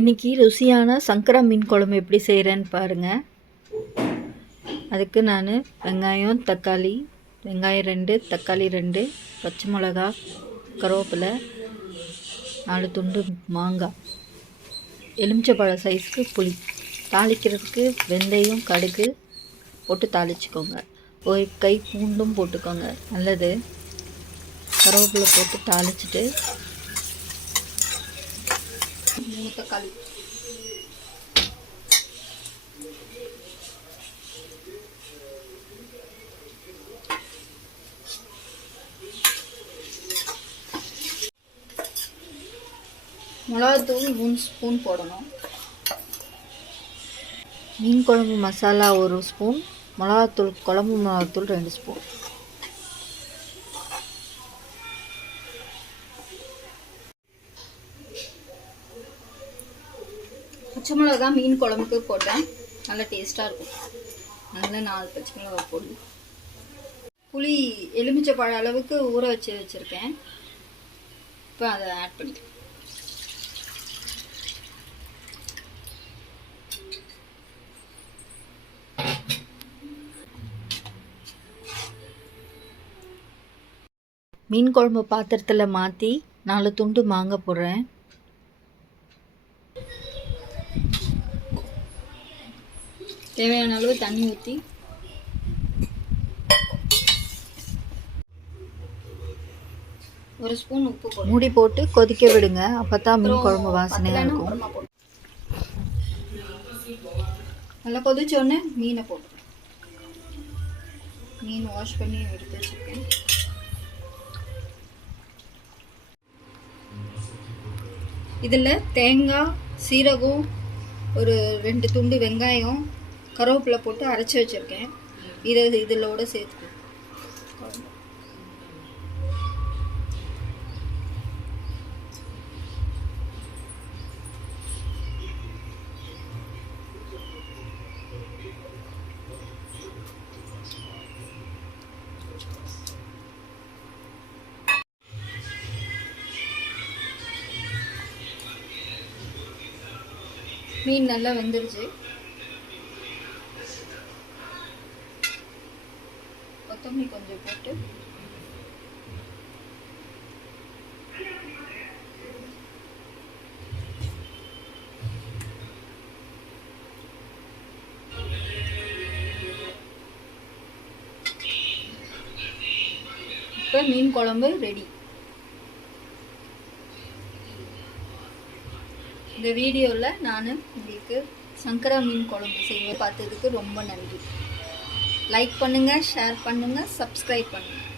இன்றைக்கி ருசியான சங்கரா மீன் குழம்பு எப்படி செய்கிறேன்னு பாருங்கள். அதுக்கு நான் வெங்காயம் 2 தக்காளி 2 பச்சை மிளகா, கருவேப்பிலை, 4 துண்டு மாங்காய், எலுமிச்சைப்பழ சைஸ்க்கு புளி, தாளிக்கிறதுக்கு வெந்தயம் கடுகு போட்டு தாளிச்சுக்கோங்க. ஒரு கை பூண்டும் போட்டுக்கோங்க, நல்லது. கருவேப்பிலை போட்டு தாளிச்சிட்டு 3 தக்காளி, மிளகாத்தூள் 3 ஸ்பூன் போடணும். மீன் குழம்பு மசாலா 1 ஸ்பூன், மிளகாத்தூள் குழம்பு மிளகாத்தூள் 2 ஸ்பூன். பச்சை மிளகா மீன் குழம்புக்கு போட்டேன், நல்லா டேஸ்ட்டாக இருக்கும். நல்லா 4 பச்சை மிளகா போடு. புளி எலுமிச்சை பழ அளவுக்கு ஊற வச்சுருக்கேன். இப்போ அதை ஆட் பண்ணிக்கலாம். மீன் குழம்பு பாத்திரத்தில் மாற்றி 4 துண்டு மாங்காய் போடுறேன். தேவையான அளவு தண்ணி ஊற்றி ஒரு ஸ்பூன் உப்பு போட்டு மூடி போட்டு கொதிக்க விடுங்க. அப்போ தான் மீன் குழம்பு வாசனையாக இருக்கும். நல்லா கொதிச்சோடனே மீனை போட்டு மீன் வாஷ் பண்ணி எடுத்து வச்சுருக்கேன். இதில் தேங்காய், சீரகம், ஒரு 2 துண்டு வெங்காயம், கருவேப்பிலை போட்டு அரைச்சி வச்சுருக்கேன். இதிலோட சேர்த்து மீன் நல்லா வெந்துருச்சு. கொத்தமல்லி கொஞ்சம் போட்டு இப்போ மீன் குழம்பு ரெடி. இந்த வீடியோவில் நான் உங்களுக்கு சங்கரா மீன் குழம்பு செய்ய பார்த்ததுக்கு ரொம்ப நன்றி. லைக் பண்ணுங்கள், ஷேர் பண்ணுங்கள், சப்ஸ்கிரைப் பண்ணுங்கள்.